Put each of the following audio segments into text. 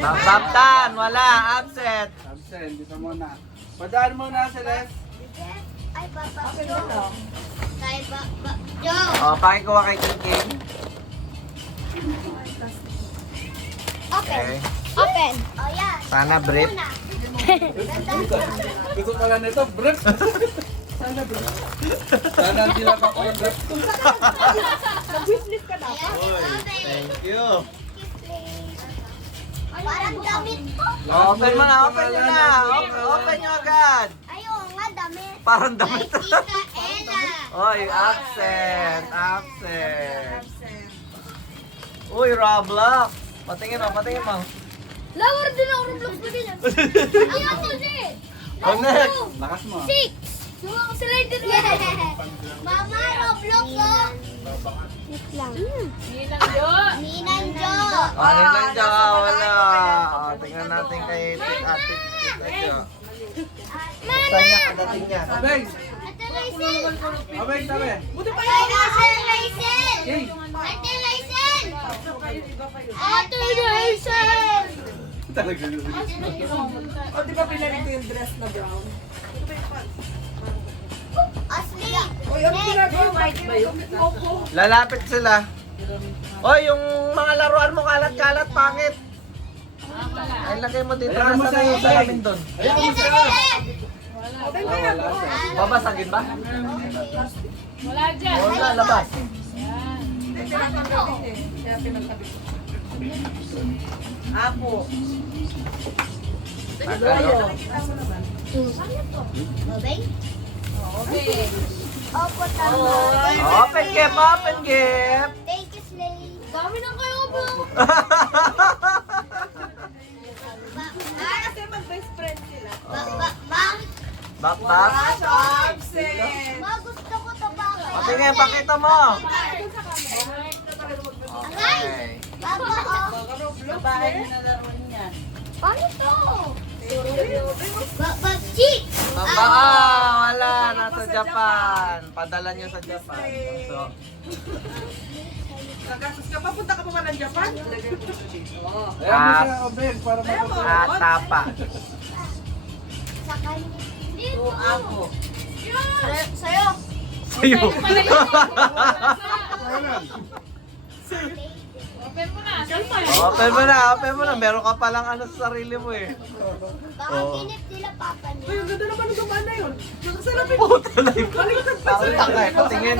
Baptan, wala, absent. Absent, dito muna. Padaan muna, Celeste. Ay, Papa Jo. Kay Papa Jo. O, pakikuha kay King. Open. Okay. Open. O, yan. Sana brief. Gusto pala nito, brief. Sana brief. Sana hindi lang ako ng brief. Nag-wishlist ka dapat. Thank you. Parang damit po. Open mo na, open nyo na. Open nyo agad. Ayaw nga, damit. Parang damit. Kay Tita Ella. Oy, absent. Absent. Uy, Roblox. Patingin mo, patingin mo. Lower din ako Roblox na din. Ayaw to din. Oh, next. Lakas mo. 6. Yung slide din mo. Mama, Roblox oh. Wait lang. Ninang Jo. O, ninang Jo, wala. O, tingnan natin kay Ate Jo. Saan niya kadating niya? Abeng! Ate Raizel. Abeng, tabi. Ay, Ate Raizel. King! Ate Raizel. Ate Raizel. Talaga yun. O, di ba pinarin ko yung dress na brown? Asli. Uy, ano ginagawa? White ba yun? Opo. Lalapit sila. Oy, yung mga laruan mo kalat-kalat, pangit. Ay, lagay mo dito. Ayan mo Nasa sa'yo, yung Tay. salamin doon. Ayan mo Ate siya. Raizel. Open mo yan. Babasagin ba? Wala dyan. Wala, labas. Hindi, tinatanggal din eh. Kaya pinagkabit ko. Apo. Tagal. Babay. Okay. Opo, tama. Open gap, open gap. Thank you, Slay. Dami ng kayo po. Kasi mag-best friend sila. Backpack. Absent. Ma, gusto ko ito ba? Patingin, pakita mo. Angay! Okay. Papa, oh. Babae na laro niya. Paano to? Babchi! Baba, wala. Nasa Japan. Padala niyo sa Japan. So, Nagasos ka pa, punta ka pa ba ng Japan? Ayan mo siya, Abeng, para matutuwa. atapa. Sa kanya. Dito. Apo. Sa'yo. Sa'yo. Open mo na. Open mo na. Meron ka palang ano sa sarili mo eh. Baka ginip nila papa Uy, niya. ang ganda naman ng gamaan na yun. Nakasarapin. Puta na yun. Parang taka eh. Patingin.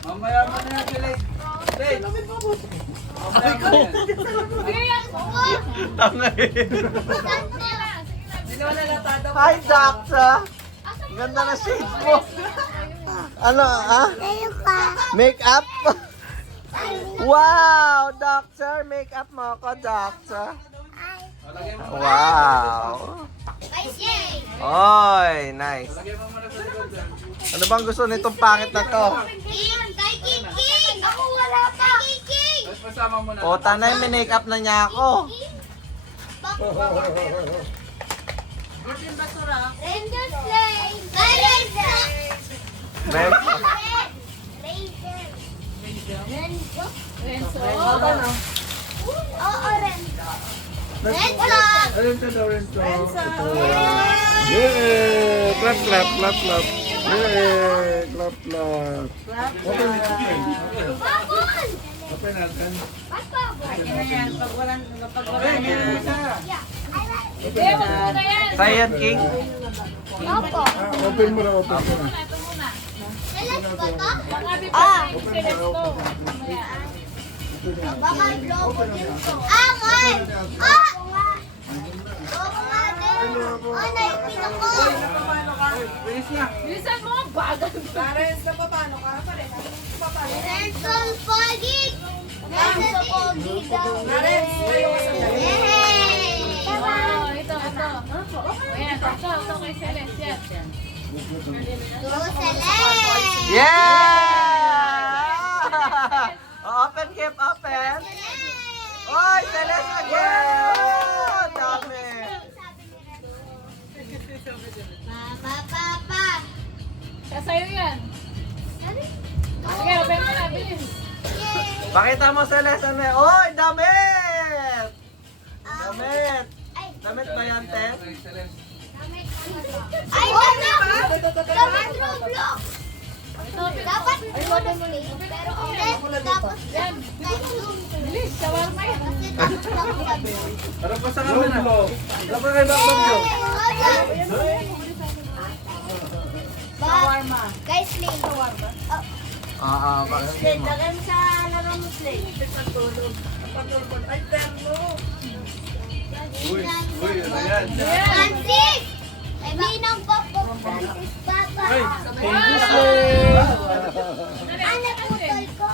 Mamaya mo na yan, Celeste. Celeste. Salamin mo mo. Mamaya mo yan. Tanga eh. Hindi naman nalatada mo. Hi, Daxa. Ganda na shades mo. Ano, ah? Sa'yo pa. Make up? Wow, doctor, make up mo ako, doctor. Lagyan mo. Wow. Kay Slay. Oy, nice. Lagyan mo muna sa likod dyan. Ano bang gusto nitong pangit na to? King! Kay King King! Ako wala pa. Kay King! Tapos pasama mo na. O, tanay, may make up na niya ako. Ranger Slay! Kay Ranger! Red. Ranger! Renzo? Renzo. Oo, Renzo. Renzo! Ayun siya daw rin to. Yeah! Yeah! Clap, clap, clap, clap. Yeah! Clap, clap. Babon! Open natin. Ba't babon? Pag walang Abeng, yan mo siya. Eh, wag mo na yan. Sayan King. Opo. Open mo na, open mo na. Ito muna. Celeste ba to? Mga bibig yung Celeste. Mamaya. Baka globo din to. Ah, man! Ah! Globo nga din. Ah, naipin ako. paano ka? Bilis na. Bilisan mo ang bagal. Pares na paano ka? Pares. Paano? Renzo Pogi! Renzo Pogi daw. Pares. Tayo ka sa dali. Yay! Oh, ito. Ayan, ito kay Celeste. Yan. Go, Celeste! Yeah! Open, keep open. Oy, Celeste again! Dami. Papa! Sa'yo yan. Sige, open mo na. Bilis. Pakita mo, Celeste. Ano yun? Oy, damit! bonus game. Pero ulit, tapos Yan. Bilis, shawarma yan. kasi tapos lang kami. Harap ka sa camera. Harap ka kay Bakbak Jo. Shawarma. Guys, Slay. Bakit mo? Dagan sa laro mo, Slay. Ay, terno. Uy, ano yan? Francis! Hindi nang papa. Francis, papa. Ay, thank you, Slay. Ano putol ko?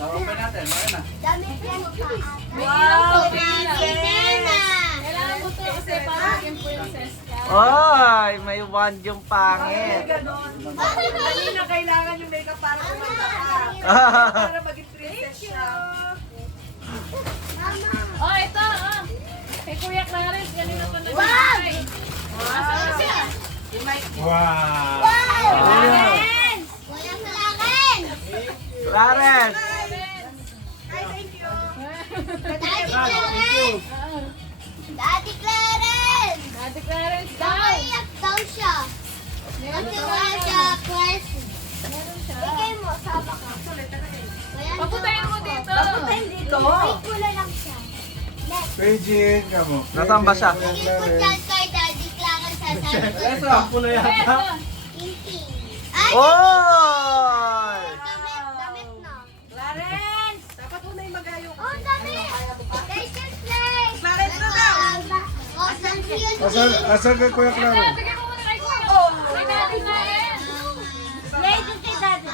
Open natin, maya na. Dami friends pa. Wow, Nena! Kailangan mo to kasi para maging princess ka. Ay, may wand yung pangit. ganon. Kanina kailangan yung makeup para kumanta ka. Para maging princess siya. Mama! Oh, ito, oh. Kay Kuya Clarence, ganun ako nag- Wag! Asa na siya? Wow! Clarence! Wala sa lakin! Clarence! Ay, thank you. Daddy Clarence! Daddy Clarence! Ate Clarence daw. Naiyak daw siya. Kasi wala siya question. Meron siya. Bigay mo, saba ka. Paputayin mo dito. Paputayin dito. May kulay lang siya. Next. Pejin ka mo. Nasaan ba siya? Lagay ko dyan kay Daddy Clarence sa sabi ko. Esa, pula yata. Ito. Kinti. Ay! Oy! Damit na. Clarence! Dapat mo na yung magayo. Oh, damit! Station play! Clarence na daw. Oh, San Asan ka Kuya Ito, Claro? bigyan mo muna kay Kuya. Oh. Kay Daddy Clarence. Play din kay Daddy.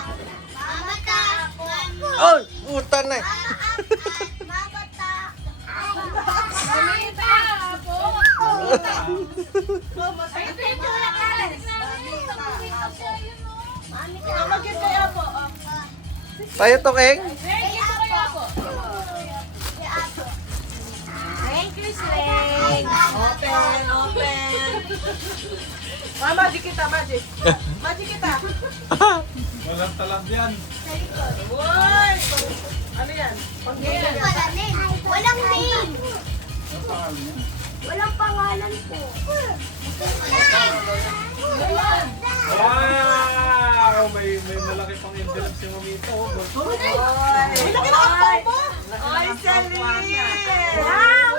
Mama ta. Oy! Puta na! Mama ta. Kumita, po. Ay, ito yung Kuya Clarence. Mami ka. Magkit kaya po. Tayo to, King? Thank you, Kuya po. Thank you, Slay. Open, open. Magic kita, magic. Magic kita. Walang talab yan. Uy! Ano yan? Pag-game. Walang name. Walang pangalan po. Wow! May malaki pang envelope si Mamito. Uy, laki na ang mo. Ay, Celine! Wow,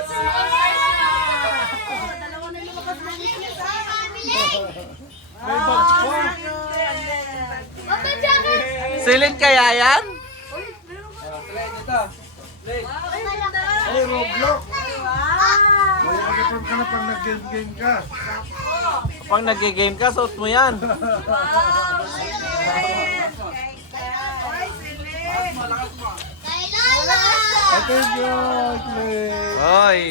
dalawa na lumakas na business, ah. May box po. Open jacket. Silid kaya yan? Play dito. Play. Ay, Roblox. Wow. Magkakipag ka na pag nag-game ka. Pag nag-game ka, suot mo yan. Wow, Celine! Ay, Celine! Kay Lola. Thank you, Clay. Oy!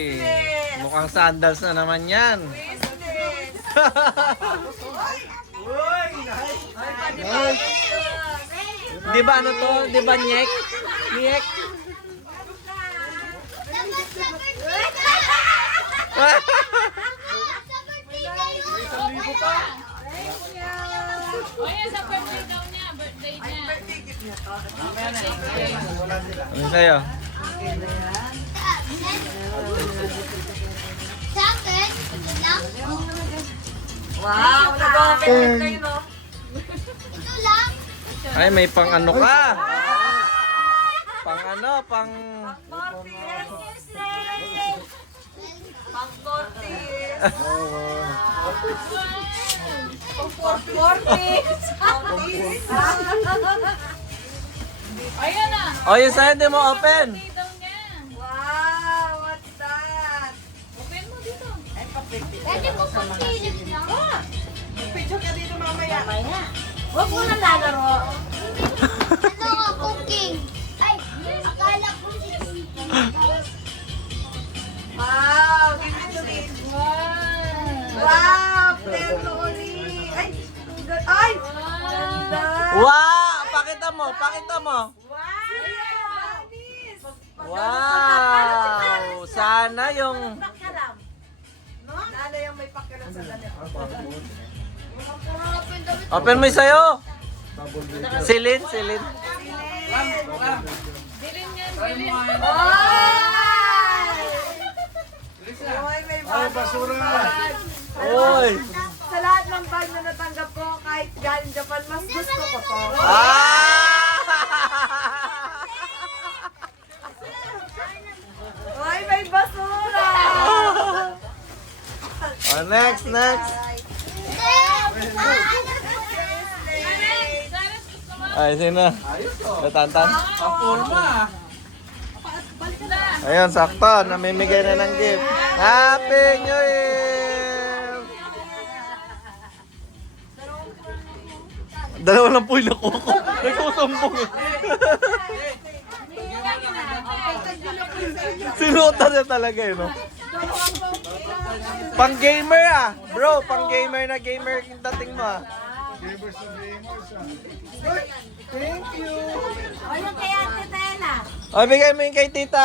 Mukhang sandals na naman yan. Business! Nice. Di ba ano to? Di ba nyek? Nyek? O yan, sa birthday daw niya. Birthday niya. Ano sa'yo? Jacket. Lang. Wow, nag-open kayo, no? Ito lang. Ay, may pang ano ka? Pang ano? Pang... Pang-tortis. Ayan na. O, yung sa'yo, di mo open. Birthday daw niya. Wow, what's that? Open mo dito. Pwede ko pang kilit lang. Picture ka dito mamaya. Huwag mo na lalaro. Ano nga, cooking? Ay, akala ko si Wow, give it to me. Wow. Wow, pleno ulit. Ay, ang ganda. Ay, ganda. Wow! Pakita mo, pakita mo. Wow. Wow! Sana yung... Pakialam. No? Lalo yung may pakialam sa damit. Open mo yung sa'yo. Silin, silin. Dilin yan, dilin. Oy, may Ay, bag. basura. Oy! Sa lahat ng bag na natanggap ko, kahit galing Japan, mas gusto ko to. Ah! Next. Ay, sino? Katantan? Ang forma. Ayun, sakto. Namimigay na ng gift. Happy New Year! Dalawa lang po yung nakuha ko. Nagkusumbong eh. Sinutan niya talaga eh, no? Pang gamer ah. Bro, pang gamer na gamer yung dating mo ah. Thank you. Ano kaya Tita Ella? O, bigay mo yung kay Tita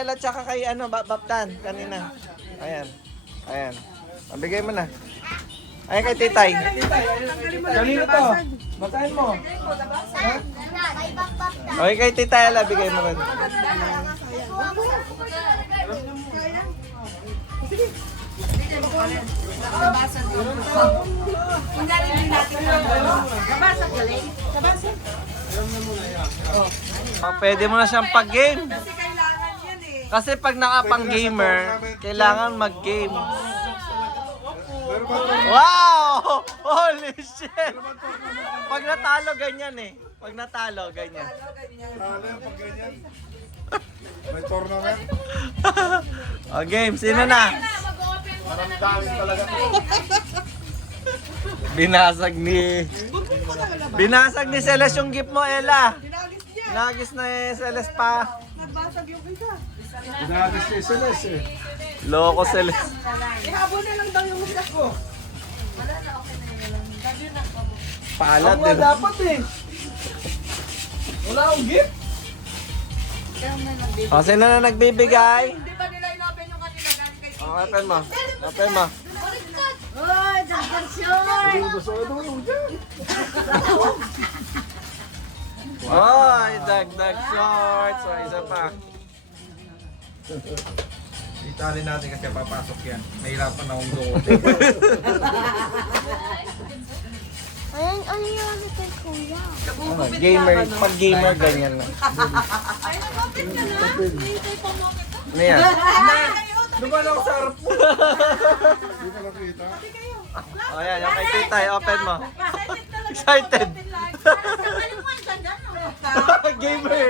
Ella tsaka kay ano, Baptan kanina. Ayan. O, bigay mo na. Ayan kay Titay. Kanino to? Basahin mo. Kay Bakbak na. O, kay Tita Ella, bigay mo rin. O, pwede mo na siyang pag-game. Kasi kailangan yan eh. Kasi pag nakapang-gamer, kailangan mag-game. Wow! Holy shit! Pag natalo, ganyan eh. Pag natalo, ganyan. May tournament. O, game. Sino na? Mag-open mo na ng Binasag ni Celeste yung gift mo, Ella. Pinagis niya. Nagis na eh, Celeste pa. Nagbasag yung isa. Pinagis kay Celeste eh. Loko, Celeste. Ihabol na lang daw yung isa ko. Palad Ako nga din. dapat eh. Wala akong gift. O, sino na nagbibigay? Hindi ba nila inopen yung kanila galing kay O, open mo. Open mo. Uy, dagdag short! Oy, dagdag shorts. O, isa pa. Itali natin kasi papasok yan. Nahirapan akong doon. Ayun, ano yung kay Kuya? Gamer, pag gamer, ganyan na. Ano yan? Dumaan ako sa harap mo. Hindi ka nakita. O, yan. Yung kay Titay, open mo. Excited. Gamer.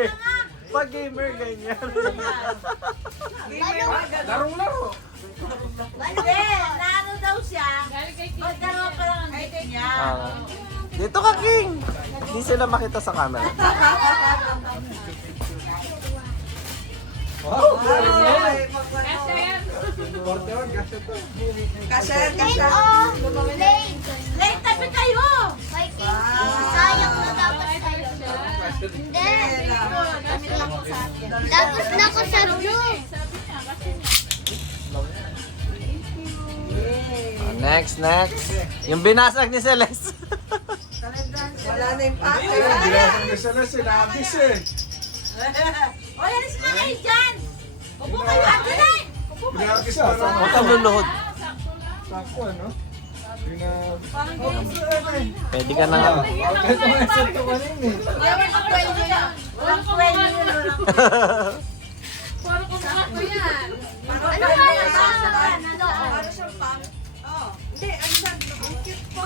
Pag gamer, ganyan. Larong-laro. Hindi, naano daw siya. Galing kay Tita. Magdalawa pa lang ang gift niya. Dito ka, King. Hindi sila makita sa camera. Kasi yan. 41, kasi to. Kasya yan, Late, kasya. oh! Late! Late tabi kayo! May cake. Sayang na dapat kayo. Hindi. Tapos na ko sa blue. Next. Yung binasag ni Celeste. Wala na yung pake. Binasag kay Celeste, nabis eh. O, yalis na kayo dyan! Upo kayo, Adeline! Pinagis pa lang. Huwag kang luluhod. Sakto ano? Pinag... Pwede ka na nga. Ito nga sa ito kanina eh. Walang kwento yun. Walang kwento yun. Puro kumukha ko yan. Ano kaya sa Para siyang pang. Oh. Hindi, ano sabi ko? Ang cute po.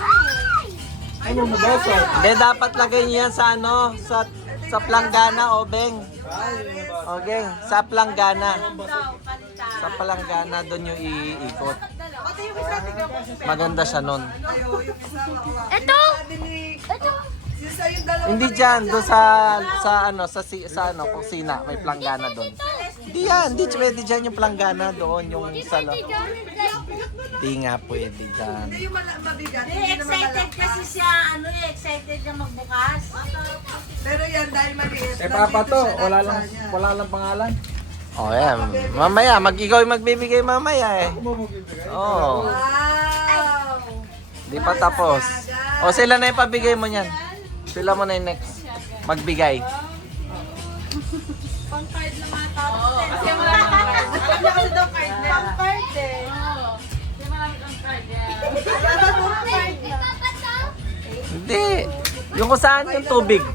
Ano nabasa? Hindi, dapat lagay niyo yan sa ano, sa planggana, Obeng. Okay, sa planggana. Sa planggana, doon yung iikot. Pati yung isa, tignan mo. Maganda siya nun. Ayaw, yung isa. Ito! Sabi ni... Ito! Yung sa yung dalawa. Hindi diyan, doon sa kusina, may planggana doon. Hindi yan, hindi pwede diyan yung planggana doon, yung sa Hindi nga pwede diyan. Hindi yung mabigat. Hindi, excited kasi siya. Ano eh, excited na magbukas. Pero yan, dahil maliit. Eh papa nandito to, siya, wala lang pangalan. Oh, yan. Mamaya, ikaw yung magbibigay mamaya eh. Ako mo magbibigay. Oo. Wow! Di pa tapos. O sila na yung pabigay mo niyan. Sila mo na yung next. Magbigay. Pang-card lang mga tao. Kasi marami kang card. Alam niya kasi daw card na. Pang-card eh. Oo. Kasi marami kang card yan. Hindi. Yung kung saan yung tubig.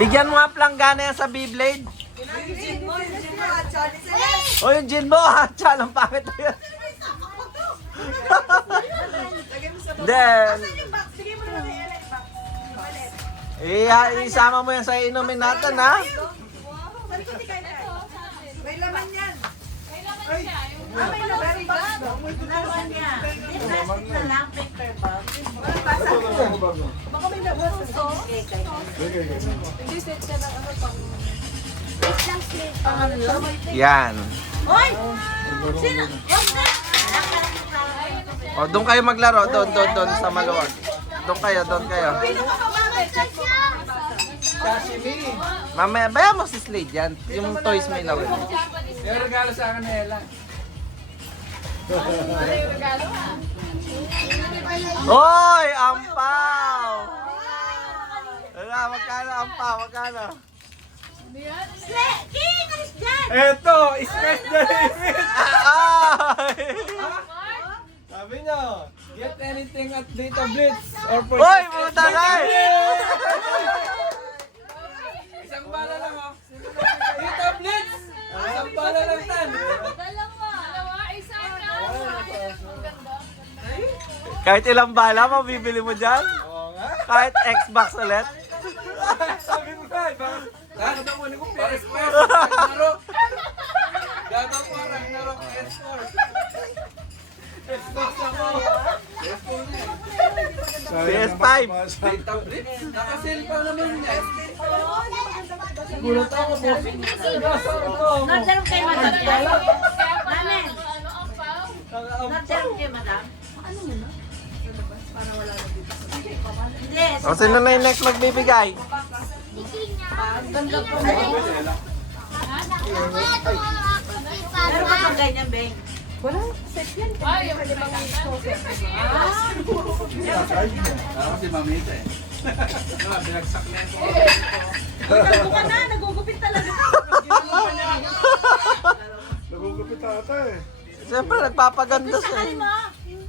Bigyan mo nga planggana yan sa Beyblade. Yung gin mo, at Charlie Celeste. O yung gin mo ha. Tsalang pangit na yan. Lagay mo sa baba. Then, Asan yung box? Bigay mo naman kay Ella yung box. Yung wallet. isama mo yan sa inumin natin, ha? Sabi ko, di kayo. May laman yan. May laman siya. Yung May laman box. Laman niya. Di plastic na lang, paper box. Baka may laman. hindi set siya ng ano pang... Lang slip. Yan. Hoy! Sino? Wag na! O, doon kayo maglaro. Doon sa maluwag. Doon kayo. Pinakamamat ka siya! Sashimi. Mamaya, bayan mo si Slade yan. Yung toys may lawin. Yung regalo sa akin ni Ella. Ano yung regalo ha? Hoy! Ampaw! Wala, magkano ampaw? Magkano? King! Alis dyan! Eto, sky's the limit. Ay! Sabi nyo, get anything at Data Blitz or for Hoy! Puta na! Isang bala lang oh. Data Blitz! Isang bala lang tan. Dalawa, isa na. Ang ganda. Kahit ilang bala, mabibili mo dyan? Oo nga. Kahit Xbox ulit? Sabi mo ka, bakit daw mo ko PS4? Naro. Gagaw ko lang naro PS4. Xbox ako. PS5. Data Blitz? Naka-sale pa naman yan. Gulat ako po. Nagdaram kay madam. Namin. Ano ang pao? Nagdaram kay madam. Ano mo na? Hindi. O, sino na yung next magbibigay? Meron ka pang ganyan, Beng? Ay, yung pangilan. Ako si Mamita eh. Binagsak na ito. Kalbo ka na, nagugupit talaga. Nagugupit ata eh. Siyempre, nagpapaganda siya. eh.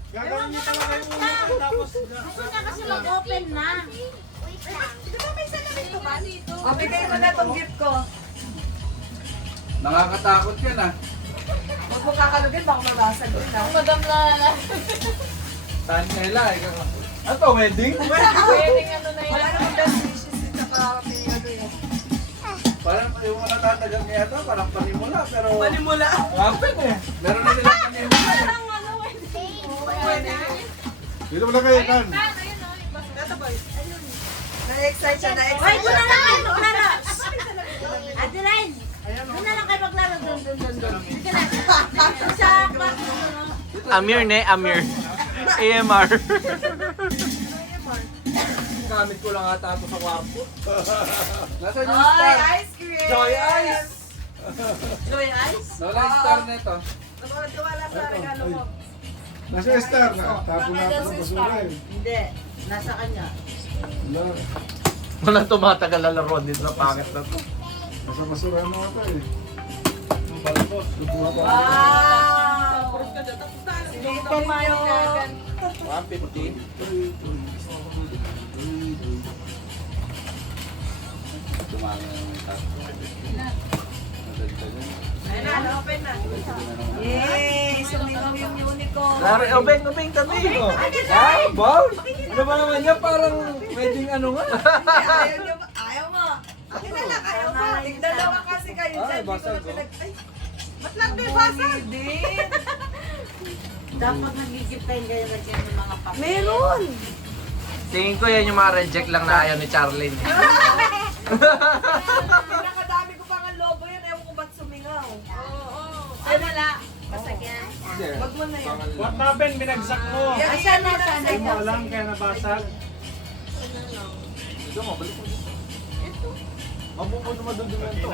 Gagawin niyo talaga yung una. Tapos, Gusto niya kasi mag-open na. Di ba may salamin ka ba? O, bigay mo na itong gift ko. Nakakatakot yan ah. Huwag mo kakalugin, baka mabasag ka. Madam na. Saan nila? Ano to, wedding? Pwedeng ano na Wala yan. naman best wishes din sa pinigado yun. Parang yung mga natatagal niya ito, parang panimula. Pero Manimula. rapid eh. Meron na sila panimula. Pwede. dito mo na kayo kan. Ayun o, yung basta. Ito boy. Na-excite siya, Hoy, na-excite doon siya. na lang kayo maglaro. Adeline, doon na lang kayo maglaro. Doon. Sige na. Sa kwarto doon. Amir ne, Amir. AMR. Gamit ko lang ata ito sa kwarto. Nasaan yung Oy, star? ice cream! Joy Ice! Joy Ice? Wala yung star nito. Tiwala sa regalo mo. Nasa star na. Tapon natin sa basura eh. Hindi, nasa kanya. Wala. Walang tumatagal na laro din sa pangit na to. Nasa basura na ata eh. Yung balbos. Wow! Sinipang mayo. 150. Tumama na yung tato. Ayun na, open na. Yay! Sumingaw yung unicorn. Lari, ubeng, tabi. Ah, wow! Ano ba naman yan? Parang wedding ano nga. Ayaw mo. Akin na lang, ayaw mo. Tigdalawa kasi kayo dyan. Hindi ko basag, na oh. pinag... Ay! Ba't lang di basag? Dapat nagigipin kayo na dyan ng mga papel. Meron! Tingin ko yan yung mga reject lang na ayaw ni Charlene. Pinakadami ko pa nga logo yan. Ewan ko ba't sumingaw. Ay, wala. Basag yan. Wag mo na yan. What happened? Binagsak mo. Asan na, saan na? Hindi mo alam kaya nabasag. Ito mo, balik mo dito. Mabubuno madudungan to.